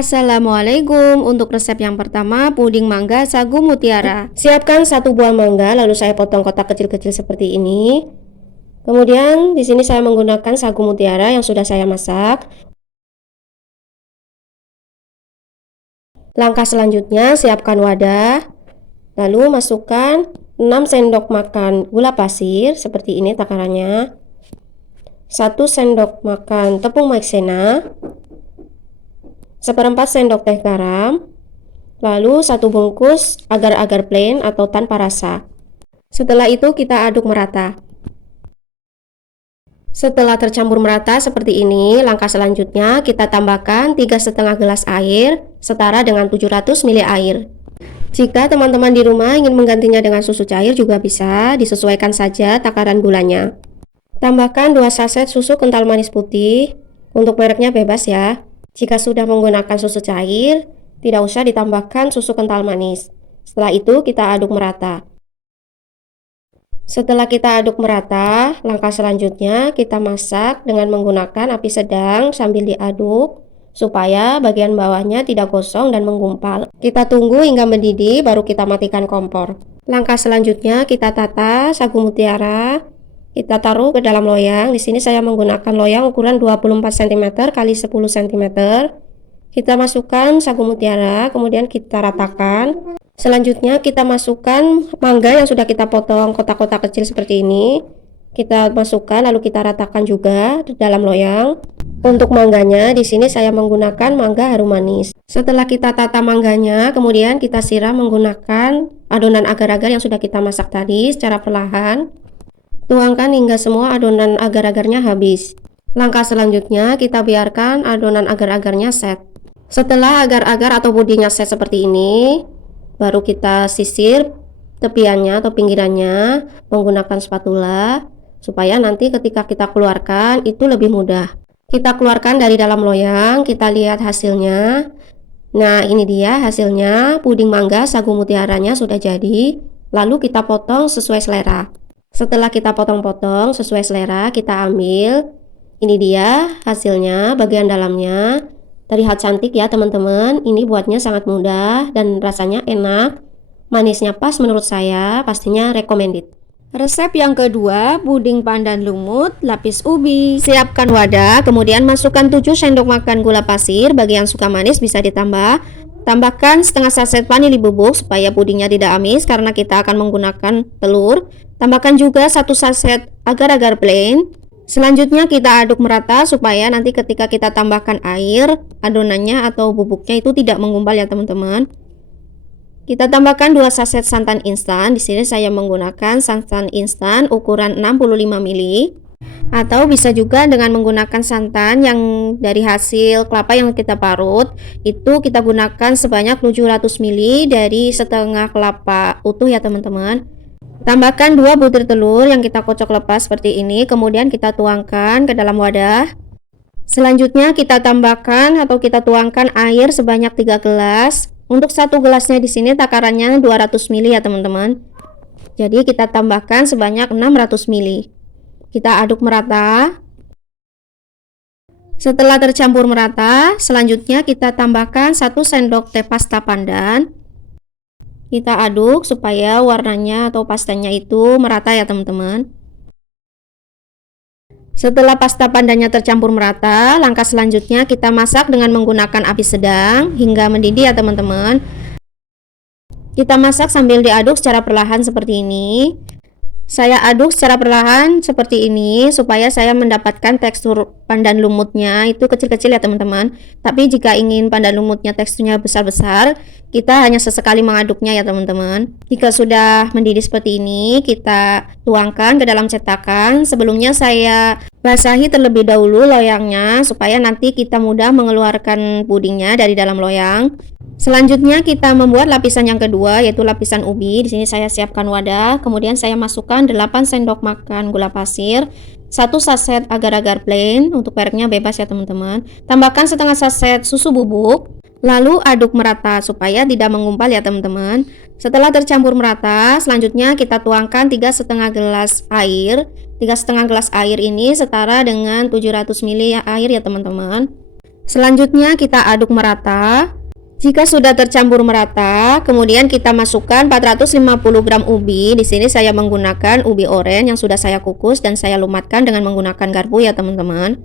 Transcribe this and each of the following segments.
Assalamualaikum. Untuk resep yang pertama, puding mangga sagu mutiara. Siapkan satu buah mangga, lalu saya potong kotak kecil-kecil seperti ini. Kemudian di sini saya menggunakan sagu mutiara yang sudah saya masak. Langkah selanjutnya, siapkan wadah. Lalu masukkan 6 sendok makan gula pasir seperti ini takarannya. 1 sendok makan tepung maizena. 1/4 sendok teh garam, lalu 1 bungkus agar-agar plain atau tanpa rasa. Setelah itu kita aduk merata. Setelah tercampur merata seperti ini, langkah selanjutnya kita tambahkan 3,5 gelas air setara dengan 700 ml air. Jika teman-teman di rumah ingin menggantinya dengan susu cair juga bisa, disesuaikan saja takaran gulanya. Tambahkan 2 saset susu kental manis putih, untuk mereknya bebas ya. Jika sudah menggunakan susu cair, tidak usah ditambahkan susu kental manis. Setelah itu kita aduk merata. Setelah kita aduk merata, langkah selanjutnya kita masak dengan menggunakan api sedang sambil diaduk supaya bagian bawahnya tidak gosong dan menggumpal. Kita tunggu hingga mendidih baru kita matikan kompor. Langkah selanjutnya kita tata sagu mutiara. Kita taruh ke dalam loyang. Di sini saya menggunakan loyang ukuran 24 cm x 10 cm. Kita masukkan sagu mutiara, kemudian kita ratakan. Selanjutnya kita masukkan mangga yang sudah kita potong kotak-kotak kecil seperti ini. Kita masukkan lalu kita ratakan juga di dalam loyang. Untuk mangganya di sini saya menggunakan mangga harum manis. Setelah kita tata mangganya, kemudian kita siram menggunakan adonan agar-agar yang sudah kita masak tadi secara perlahan. Tuangkan hingga semua adonan agar-agarnya habis. Langkah selanjutnya kita biarkan adonan agar-agarnya set. Setelah agar-agar atau pudingnya set seperti ini, baru kita sisir tepiannya atau pinggirannya menggunakan spatula supaya nanti ketika kita keluarkan itu lebih mudah. Kita keluarkan dari dalam loyang, kita lihat hasilnya. Nah, ini dia hasilnya, puding mangga sagu mutiaranya sudah jadi. Lalu kita potong sesuai selera. Setelah kita potong-potong sesuai selera, kita ambil. Ini dia hasilnya, bagian dalamnya. Terlihat cantik ya teman-teman. Ini buatnya sangat mudah dan rasanya enak. Manisnya pas menurut saya, pastinya recommended. Resep yang kedua, puding pandan lumut lapis ubi. Siapkan wadah, kemudian masukkan 7 sendok makan gula pasir. Bagi yang suka manis bisa ditambah. Tambahkan setengah saset vanili bubuk supaya pudingnya tidak amis karena kita akan menggunakan telur. Tambahkan juga 1 saset agar-agar plain. Selanjutnya kita aduk merata supaya nanti ketika kita tambahkan air, adonannya atau bubuknya itu tidak menggumpal ya teman-teman. Kita tambahkan 2 saset santan instan. Di sini saya menggunakan santan instan ukuran 65 ml. Atau bisa juga dengan menggunakan santan yang dari hasil kelapa yang kita parut. Itu kita gunakan sebanyak 700 ml dari setengah kelapa utuh ya teman-teman. Tambahkan 2 butir telur yang kita kocok lepas seperti ini. Kemudian kita tuangkan ke dalam wadah. Selanjutnya kita tambahkan atau kita tuangkan air sebanyak 3 gelas. Untuk 1 gelasnya di sini takarannya 200 ml ya teman-teman. Jadi kita tambahkan sebanyak 600 ml. Kita aduk merata. Setelah tercampur merata, selanjutnya kita tambahkan 1 sendok teh pasta pandan. Kita aduk supaya warnanya atau pastanya itu merata ya teman-teman. Setelah pasta pandannya tercampur merata, langkah selanjutnya kita masak dengan menggunakan api sedang hingga mendidih ya teman-teman. Kita masak sambil diaduk secara perlahan seperti ini. Saya aduk secara perlahan seperti ini supaya saya mendapatkan tekstur pandan lumutnya itu kecil-kecil ya teman-teman. Tapi jika ingin pandan lumutnya teksturnya besar-besar, kita hanya sesekali mengaduknya ya teman-teman. Jika sudah mendidih seperti ini, kita tuangkan ke dalam cetakan. Sebelumnya saya basahi terlebih dahulu loyangnya supaya nanti kita mudah mengeluarkan pudingnya dari dalam loyang. Selanjutnya kita membuat lapisan yang kedua yaitu lapisan ubi. Di sini saya siapkan wadah, kemudian saya masukkan 8 sendok makan gula pasir, 1 saset agar-agar plain, untuk mereknya bebas ya teman-teman. Tambahkan setengah saset susu bubuk, lalu aduk merata supaya tidak menggumpal ya teman-teman. Setelah tercampur merata, selanjutnya kita tuangkan 3,5 gelas air. 3,5 gelas air ini setara dengan 700 ml air ya teman-teman. Selanjutnya kita aduk merata. Jika sudah tercampur merata, kemudian kita masukkan 450 gram ubi. Di sini saya menggunakan ubi oren yang sudah saya kukus dan saya lumatkan dengan menggunakan garpu ya teman-teman.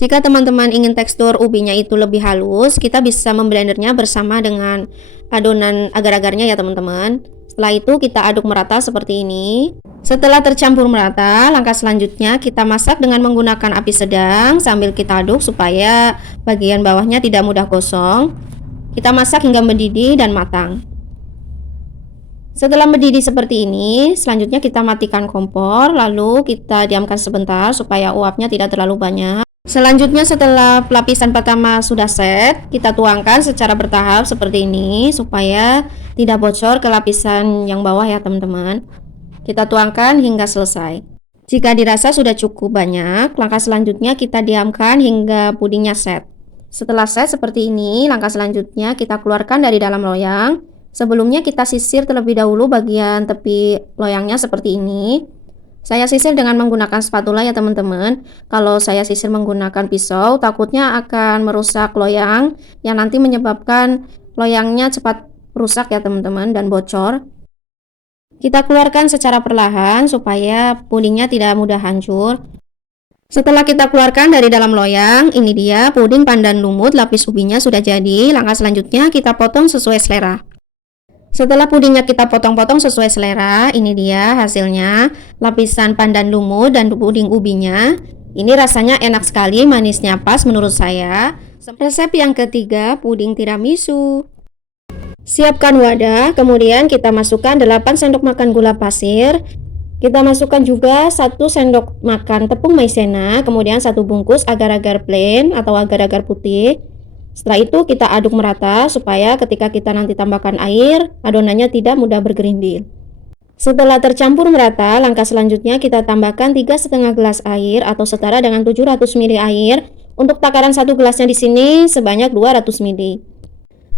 Jika teman-teman ingin tekstur ubinya itu lebih halus, kita bisa memblendernya bersama dengan adonan agar-agarnya ya teman-teman. Setelah itu kita aduk merata seperti ini. Setelah tercampur merata, langkah selanjutnya kita masak dengan menggunakan api sedang sambil kita aduk supaya bagian bawahnya tidak mudah gosong. Kita masak hingga mendidih dan matang. Setelah mendidih seperti ini, selanjutnya kita matikan kompor, lalu kita diamkan sebentar supaya uapnya tidak terlalu banyak. Selanjutnya setelah lapisan pertama sudah set, kita tuangkan secara bertahap seperti ini supaya tidak bocor ke lapisan yang bawah ya teman-teman. Kita tuangkan hingga selesai. Jika dirasa sudah cukup banyak, langkah selanjutnya kita diamkan hingga pudingnya set. Setelah set seperti ini, langkah selanjutnya kita keluarkan dari dalam loyang. Sebelumnya kita sisir terlebih dahulu bagian tepi loyangnya seperti ini. Saya sisir dengan menggunakan spatula ya teman-teman. Kalau saya sisir menggunakan pisau, takutnya akan merusak loyang yang nanti menyebabkan loyangnya cepat rusak ya teman-teman dan bocor. Kita keluarkan secara perlahan supaya pudingnya tidak mudah hancur. Setelah kita keluarkan dari dalam loyang, ini dia puding pandan lumut lapis ubinya sudah jadi. Langkah selanjutnya kita potong sesuai selera. Setelah pudingnya kita potong-potong sesuai selera, ini dia hasilnya. Lapisan pandan lumut dan puding ubinya. Ini rasanya enak sekali, manisnya pas menurut saya. Resep yang ketiga, puding tiramisu. Siapkan wadah, kemudian kita masukkan 8 sendok makan gula pasir. Kita masukkan juga 1 sendok makan tepung maizena, kemudian 1 bungkus agar-agar plain atau agar-agar putih. Setelah itu kita aduk merata supaya ketika kita nanti tambahkan air, adonannya tidak mudah bergerindil. Setelah tercampur merata, langkah selanjutnya kita tambahkan 3,5 gelas air atau setara dengan 700 ml air. Untuk takaran 1 gelasnya di sini sebanyak 200 ml.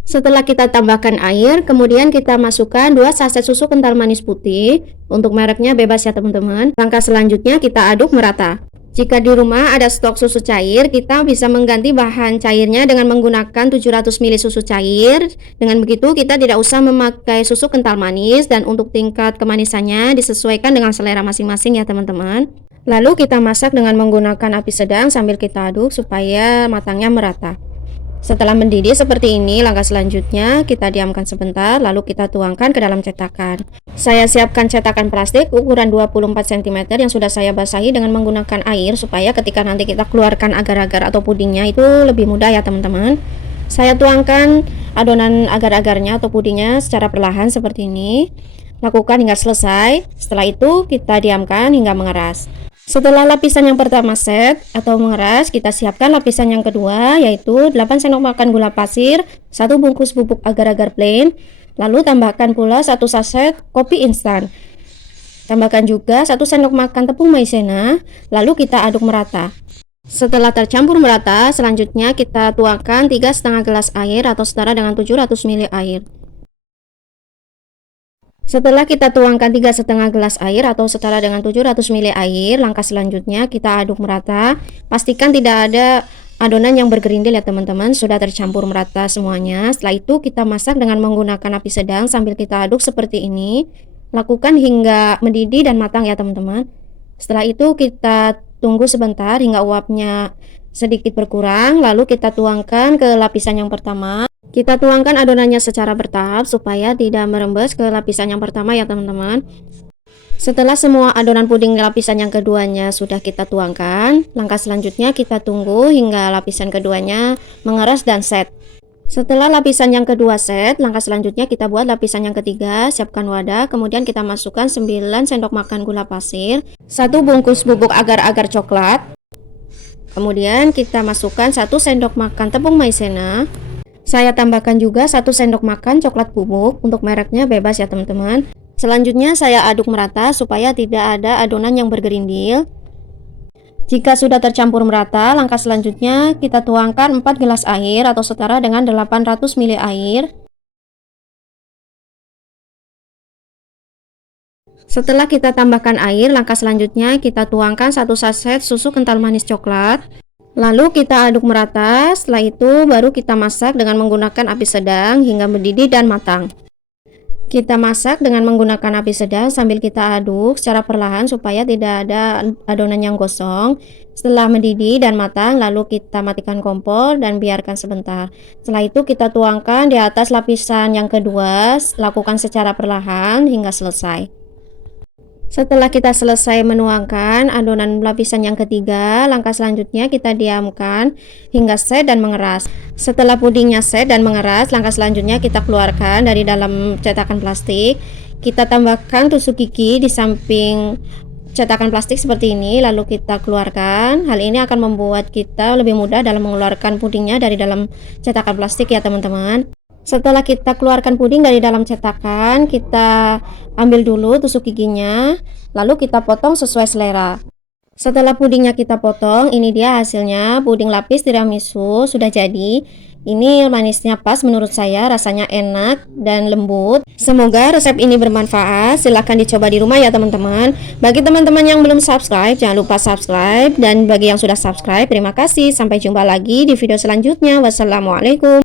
Setelah kita tambahkan air, kemudian kita masukkan 2 saset susu kental manis putih. Untuk mereknya bebas ya teman-teman. Langkah selanjutnya kita aduk merata. Jika di rumah ada stok susu cair, kita bisa mengganti bahan cairnya dengan menggunakan 700 ml susu cair. Dengan begitu kita tidak usah memakai susu kental manis dan untuk tingkat kemanisannya disesuaikan dengan selera masing-masing ya teman-teman. Lalu kita masak dengan menggunakan api sedang sambil kita aduk supaya matangnya merata. Setelah mendidih seperti ini, langkah selanjutnya kita diamkan sebentar, lalu kita tuangkan ke dalam cetakan. Saya siapkan cetakan plastik ukuran 24 cm yang sudah saya basahi dengan menggunakan air supaya ketika nanti kita keluarkan agar-agar atau pudingnya itu lebih mudah ya teman-teman. Saya tuangkan adonan agar-agarnya atau pudingnya secara perlahan seperti ini. Lakukan hingga selesai. Setelah itu kita diamkan hingga mengeras. Setelah lapisan yang pertama set atau mengeras, kita siapkan lapisan yang kedua yaitu 8 sendok makan gula pasir, 1 bungkus bubuk agar-agar plain, lalu tambahkan pula 1 saset kopi instan. Tambahkan juga 1 sendok makan tepung maizena, lalu kita aduk merata. Setelah tercampur merata, selanjutnya kita tuangkan 3,5 gelas air atau setara dengan 700 ml air. Setelah kita tuangkan 3,5 gelas air atau setara dengan 700 ml air, langkah selanjutnya kita aduk merata. Pastikan tidak ada adonan yang bergerindil ya teman-teman, sudah tercampur merata semuanya. Setelah itu kita masak dengan menggunakan api sedang sambil kita aduk seperti ini. Lakukan hingga mendidih dan matang ya teman-teman. Setelah itu kita tunggu sebentar hingga uapnya sedikit berkurang, lalu kita tuangkan ke lapisan yang pertama. Kita tuangkan adonannya secara bertahap supaya tidak merembes ke lapisan yang pertama ya teman-teman. Setelah semua adonan puding lapisan yang keduanya sudah kita tuangkan, langkah selanjutnya kita tunggu hingga lapisan keduanya mengeras dan set. Setelah lapisan yang kedua set, langkah selanjutnya kita buat lapisan yang ketiga. Siapkan wadah, kemudian kita masukkan 9 sendok makan gula pasir, 1 bungkus bubuk agar-agar coklat. Kemudian kita masukkan 1 sendok makan tepung maizena. Saya tambahkan juga 1 sendok makan coklat bubuk, untuk mereknya bebas ya teman-teman. Selanjutnya saya aduk merata supaya tidak ada adonan yang bergerindil. Jika sudah tercampur merata, langkah selanjutnya kita tuangkan 4 gelas air atau setara dengan 800 ml air. Setelah kita tambahkan air, langkah selanjutnya kita tuangkan 1 saset susu kental manis coklat. Lalu kita aduk merata, setelah itu baru kita masak dengan menggunakan api sedang hingga mendidih dan matang. Kita masak dengan menggunakan api sedang sambil kita aduk secara perlahan supaya tidak ada adonan yang gosong. Setelah mendidih dan matang, lalu kita matikan kompor dan biarkan sebentar. Setelah itu kita tuangkan di atas lapisan yang kedua, lakukan secara perlahan hingga selesai. Setelah kita selesai menuangkan adonan lapisan yang ketiga, langkah selanjutnya kita diamkan hingga set dan mengeras. Setelah pudingnya set dan mengeras, langkah selanjutnya kita keluarkan dari dalam cetakan plastik. Kita tambahkan tusuk gigi di samping cetakan plastik seperti ini, lalu kita keluarkan. Hal ini akan membuat kita lebih mudah dalam mengeluarkan pudingnya dari dalam cetakan plastik ya teman-teman. Setelah kita keluarkan puding dari dalam cetakan, kita ambil dulu tusuk giginya, lalu kita potong sesuai selera. Setelah pudingnya kita potong, ini dia hasilnya, puding lapis tiramisu sudah jadi. Ini manisnya pas menurut saya, rasanya enak dan lembut. Semoga resep ini bermanfaat. Silahkan dicoba di rumah ya teman-teman. Bagi teman-teman yang belum subscribe, jangan lupa subscribe. Dan bagi yang sudah subscribe, terima kasih. Sampai jumpa lagi di video selanjutnya. Wassalamualaikum.